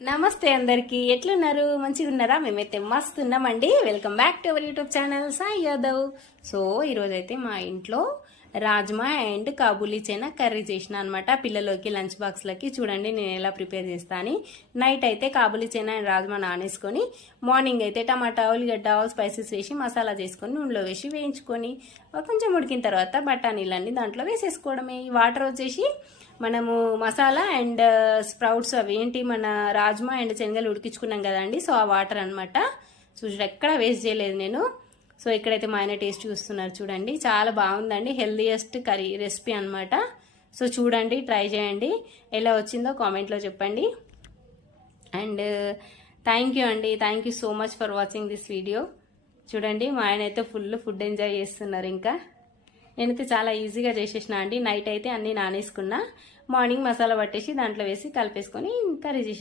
నమస్తే అందరికీ. ఎట్లున్నారు? మంచిగా ఉన్నారా మేమైతే మస్తు ఉన్నామండి welcome back to our YouTube channel Sai Yadav so ఈరోజైతే మా ఇంట్లో రాజ్మా అండ్ కాబూలీ చైనా కర్రీ చేసిన అనమాట పిల్లలకి లంచ్ బాక్స్లకి చూడండి నేను ఎలా ప్రిపేర్ చేస్తాను నైట్ అయితే కాబూలీ చైనా అండ్ రాజ్మా నానేసుకొని మార్నింగ్ అయితే టమాటా ఉల్లిగడ్డ స్పైసెస్ వేసి మసాలా చేసుకొని నూనెలో వేసి వేయించుకొని కొంచెం ఉడికిన తర్వాత బఠానీలన్నీ దాంట్లో వేసేసుకోవడమే. ఈ వాటర్ వచ్చేసి మనము మసాలా అండ్ స్ప్రౌట్స్ అవి. ఏంటి మన రాజ్మా అండ్ శనగలు ఉడికించుకున్నాం కదండి. సో ఆ వాటర్ అనమాట సో చూడ ఎక్కడ వేస్ట్ చేయలేదు నేను. సో ఇక్కడైతే మా ఆయన టేస్ట్ చూస్తున్నారు చూడండి. చాలా బాగుందండి. హెల్దీయెస్ట్ కర్రీ రెసిపీ అనమాట సో చూడండి ట్రై చేయండి. ఎలా వచ్చిందో కామెంట్లో చెప్పండి. అండ్ థ్యాంక్ యూ అండి. Thank you so much for watching this video చూడండి మా ఆయన అయితే ఫుల్ ఫుడ్ ఎంజాయ్ చేస్తున్నారు ఇంకా. నేనైతే చాలా ఈజీగా చేసేసిన అండి. నైట్ అయితే అన్నీ నానేసుకున్నా. మార్నింగ్ మసాలా పట్టేసి దాంట్లో వేసి కలిపేసుకొని కర్రీ చేసి